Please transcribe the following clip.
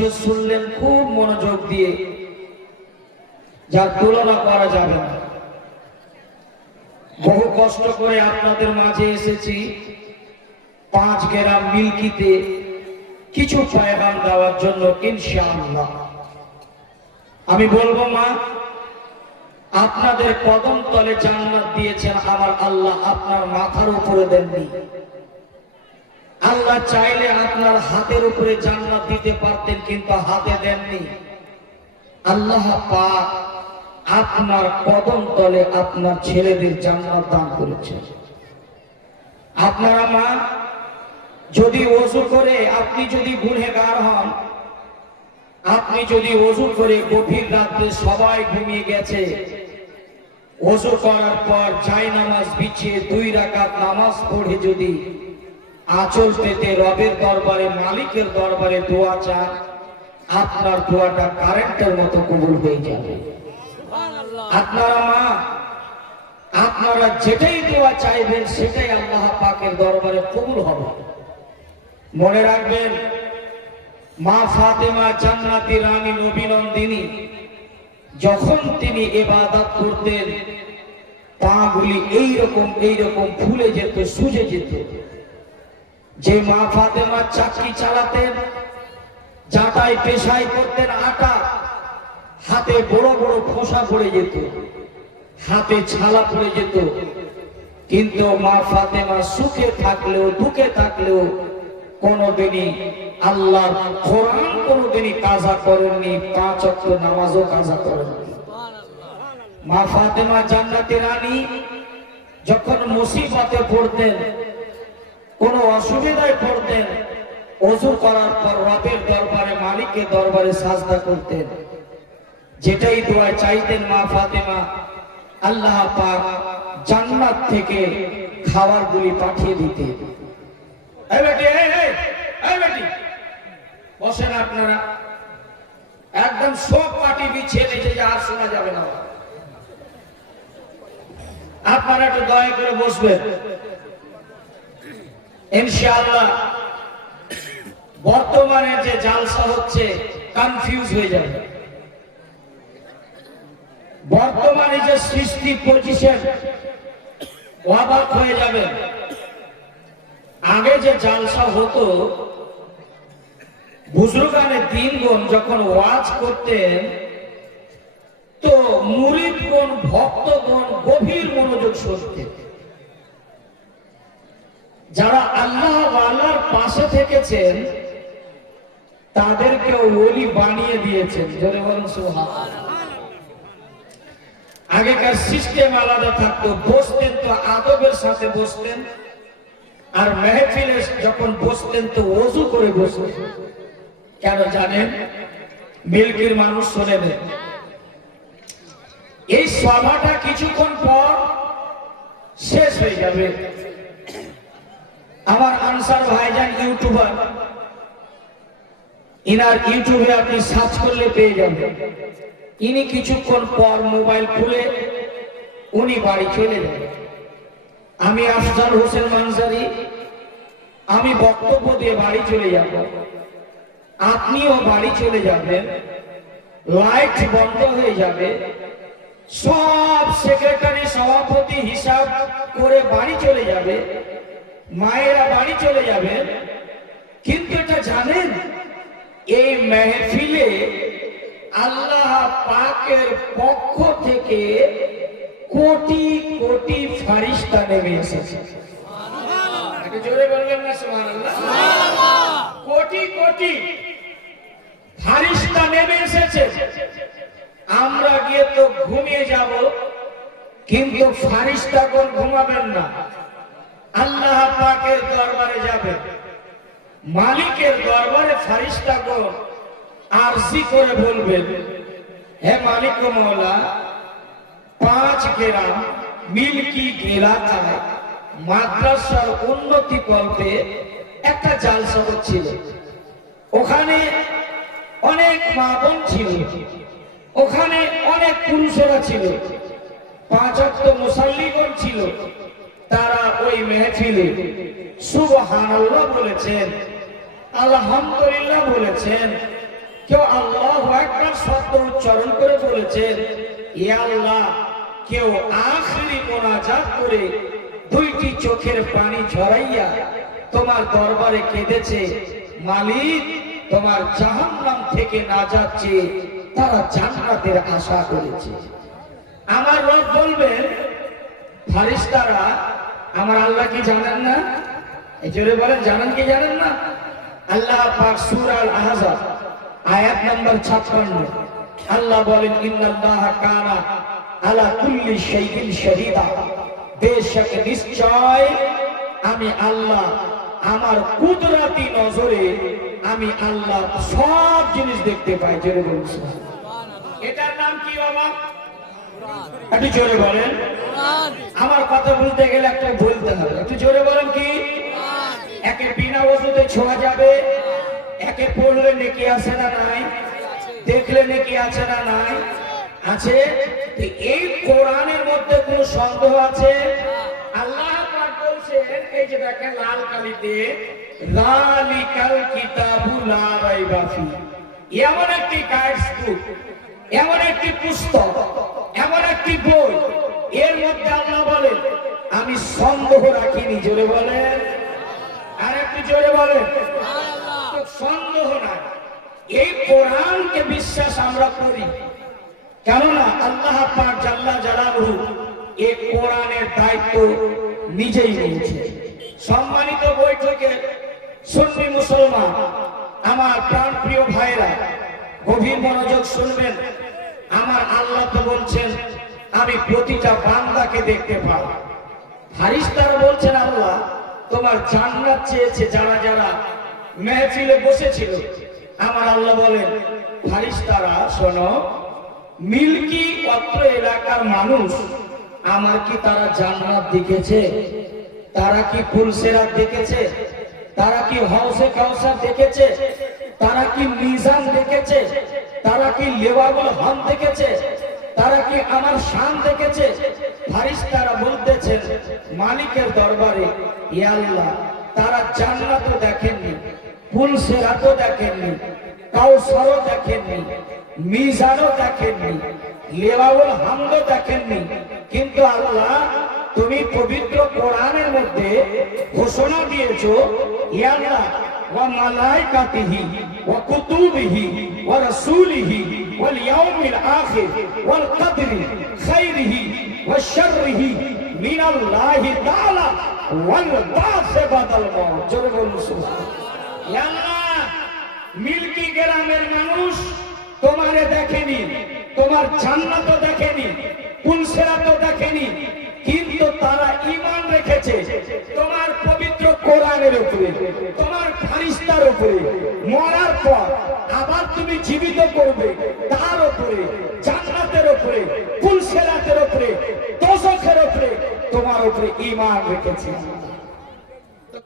নসিহত শুনলেন খুব মনোযোগ দিয়ে, যার তুলনা করা যাবে না। বহু কষ্ট করে আপনাদের মাঝে এসেছি 5 গ্রাম মিল্কিতে কিছু পয়গাম দেওয়ার জন্য ইনশাআল্লাহ। আমি বলবো মা, আপনাদের কদম তলে জান্নাত দিয়েছেন আমার আল্লাহ, আপনার মাথার উপরে দেননি। আল্লাহ চাইলে আপনার হাতের উপরে জান্নাত দিতে পারতেন, কিন্তু হাতে দেননি। আল্লাহ পাক আপনার কদম তলে আপনার ছেলেদের জান্নাত দান করেছেন। আপনারা মা যদি ওযু করে, আপনি যদি গুনহেগার হন, আপনি যদি ওযু করে গভীর রাতে সবাই ঘুমিয়ে গেছে, ওযু করার পর জায়নামাজ বিছিয়ে 2 রাকাত নামাজ পড়ে যদি আঁচল পেতে রবের দরবারে, মালিকের দরবারে দোয়া চান, আপনার দোয়াটা কারেন্টের মতো কবুল হয়ে যাবে। আপনারা মা, আপনারা যেটাই দোয়া চাইবেন সেটাই আল্লাহ পাকের দরবারে কবুল হবে। মনে রাখবেন, মা ফাতেমা জান্নাতি রানী নবীনন্দিনী যখন তিনি ইবাদত করতেন, পাগুলি এইরকম ফুলে যেত, সুজে যেত। যে মা ফাতেমা চাকরি চালাতেন, জাটায় পেশাই করতেন আটা, হাতে বড় বড় খোসা পড়ে যেত, হাতে ছালা পড়ে যেত, কিন্তু মা ফাতেমা সুখে থাকলেও দুঃখে থাকলেও কোনদিনই আল্লাহর কোরআন কোনদিনই কাজা করেননি, 5 ওয়াক্ত নামাজও কাজা করেননি। মা ফাতেমা জান্নাতি রানী যখন মুসিবতে পড়তেন, কোন অসুবিধায় পড়তেন, ওযু করার পর রবের দরবারে, মালিকের দরবারে সাজদা করতেন। যেটাই দোয়া চাইতেন মা ফাতেমা, আল্লাহ পাক জান্নাত থেকে খাবারগুলি পাঠিয়ে দিতেন। এই বেটি, এই বেটি, বসেন আপনারা। একদম সব পাটি বিছিয়ে নিচে, যে আর শোনা যাবে না। আপনারা একটু দয়া করে বসবেন ইনশাআল্লাহ। বর্তমানে যে জালসা হচ্ছে, কনফিউজ হয়ে যাবে। বর্তমানে যে সৃষ্টি পজিশন, অবাক হয়ে যাবে। আগে যে জালসা হতো, বুজুর্গানে দিনগণ যখন ওয়াজ করতেন, তো মুরিদগণ, ভক্তগণ গভীর মনোযোগ শুনতেন। যারা আল্লাহ ওয়ালার পাশে থেকেছেন তাদেরকে ওলি বানিয়ে দিয়েছেন। জোরে বলুন সুবহানাল্লাহ। আগেকার সিস্টেম আলাদা থাকতো, বসতেন তো আদবের সাথে বসতেন, আর মেহফিলে যখন বসতেন তো ওযু করে বসতেন। কেন জানেন? মিল্কির মানুষ শোনেন, এই সভাটা কিছুক্ষণ পর শেষ হয়ে যাবে। আমার আনসার ভাইজান ইউটিউবার, ইনার ইউটিউবে আপনি সার্চ করলে পেয়ে যাবেন। ইনি কিছুক্ষণ পর মোবাইল খুলে উনি বাড়ি চলে যাবেন। আমি আফজাল হোসেন মানজারি, আমি বক্তব্য দিয়ে বাড়ি চলে যাব, আপনিও বাড়ি চলে যাবেন। লাইট বন্ধ হয়ে যাবে, সব সেক্রেটারি সভাপতি হিসাব করে বাড়ি চলে যাবে, মায়েরা বাড়ি চলে যাবেন। কিন্তু এটা জানেন, এই মেহফিলে আল্লাহ পাকের পক্ষ থেকে কোটি কোটি ফেরেশতা নেমে এসেছে। একটু জোরে বলবেন না সুবহানাল্লাহ? কোটি কোটি ফেরেশতা নেমে এসেছে। আমরা গিয়ে তো ঘুমিয়ে যাব, কিন্তু ফেরেশতাগণ ঘুমাবেন না। আল্লাহ পাকের দরবারে যাবেন, মালিকের দরবারে ফেরেশতাগণ আরজি করে বলবেন, হে মালিক ও মওলা, 5 গ্রাম মিল্কি এলাকায় মাদ্রাসার উন্নতি কল্পে একটা জালসা হচ্ছিল। ওখানে অনেক মা বোন ছিল, ওখানে অনেক পুরুষরা ছিল, 5 ওয়াক্ত মুসাল্লিগণ ছিল। তারা ওই মেহফিলে সুবহানাল্লাহ বলেছেন, আলহামদুলিল্লাহ বলেছেন, কেউ আল্লাহু আকবার শব্দ উচ্চারণ করে বলেছেন, ইয়া আল্লাহ। কেউ আখিরি মোনাজাত করে দুইটি চোখের পানি ঝরাইয়া তোমার দরবারে কেঁদেছে, মালিক তোমার জাহান্নাম থেকে নাজাত চেয়ে তারা জান্নাতের আশা করেছে। আমার রব বলবেন, ফারিস্তারা আমার আল্লাহ কি জানেন না? এই জোরে বলেন, জানেন কি জানেন না? আল্লাহ পাক সূরা আল আহজাব আয়াত নম্বর 56 আল্লাহ বলেন, ইন্নাল্লাহা কানা আলা কুল্লি শাইইন শাহীদা। বেশক নিশ্চয় আমি আল্লাহ আমার কুদরতি নজরে আমি আল্লাহ সব জিনিস দেখতে পাই। জোরে বলুন সুবহানাল্লাহ। এটার নাম কি বাবা? একটু জোরে বলেন। আমার কথা বলতে গেলে একটা বলতে হবে, একটু জোরে বলেন কি? একে বিনা ওযুতে ছোঁয়া যাবে, একে পড়লে নেকি আছে না নাই, দেখলে নেকি আছে না নাই? আছে। এই কোরআনের মধ্যে কোনো সন্দেহ আছে? আল্লাহ পাক বলছেন, এই যে দেখেন লাল কালিতে, যালিকাল কিতাবু লা রাইবা ফি। এমন একটি গাইডস বুক, এমন একটি পুস্তক, এমন একটি বই, এর মধ্যে আল্লাহ বলেন আমি সন্দেহ রাখিনি। জোরে বলেন, আর একটু জোরে বলেন। সন্দেহ না, এই কোরআনকে বিশ্বাস আমরা করি। কেননা আল্লাহ পাক জাল্লা জালালুহু এই কোরআনের দায়িত্ব নিজেই নিয়েছে। সম্মানিত বৈঠকে সুন্নি মুসলমান আমার প্রাণপ্রিয় ভাইরা গভীর মনোযোগ শুনবেন। আমার আল্লাহ তো বলছেন আমি প্রতিটা বান্দাকে দেখতে পাই। ফারিস্তারা বলছেন আল্লাহ তোমার জান্নাত চেয়েছে যারা যারা মেহফিলে বসেছিল। আমার আল্লাহ বলেন, ফারিস্তারা শোনো, মিল্কি অত্র এলাকার মানুষ আমার কি তারা জান্নাত দেখেছে? তারা কি ফুলসেরাত দেখেছে? তারা কি হাউসে কাউসার দেখেছে? তারা কি মিজান দেখেছে? তারা কি লেওয়াগুল হাম দেখেছে? তারা কি আমার শান দেখেছে? ফারিস্তারা বলতেছেন মালিকের দরবারে, ইয়া আল্লাহ তারা জান্নাতও দেখেননি, ফুলসেরাতও দেখেননি, কাউসারও দেখেননি, মিজানও দেখেননি, লেওয়াউল হামদও দেখেননি। কিন্তু আল্লাহ তুমি পবিত্র কোরআনের মধ্যে ঘোষণা দিয়েছো, ইয়া আল্লাহ ওয়া মালাইকাতিহি ওয়া কুতুবিহি ওয়া রাসূলিহি ওয়াল ইয়াউমিল আখির ওয়াল কদরি খাইরিহি ওয়া শাররিহি মিনাল্লাহি তাআলা ওয়াল বাসে বাদাল মাউত। জোরে বলুন সুবহানাল্লাহ। ইয়া আল্লাহ মিল্কি গ্রামের মানুষ তোমারে দেখেনি, তোমার জান্নাতও দেখেনি, ফুলসেরাতও দেখেনি, কিন্তু তারা ঈমান রেখেছে তোমার পবিত্র কোরআনের উপরে, তোমার ফারিস্তার উপরে। মরার পর আবার তুমি জীবিত করবে তার উপরে, জান্নাতের উপরে, ফুলসেরাতের উপরে, দোজখের উপরে, তোমার উপরে ঈমান রেখেছে।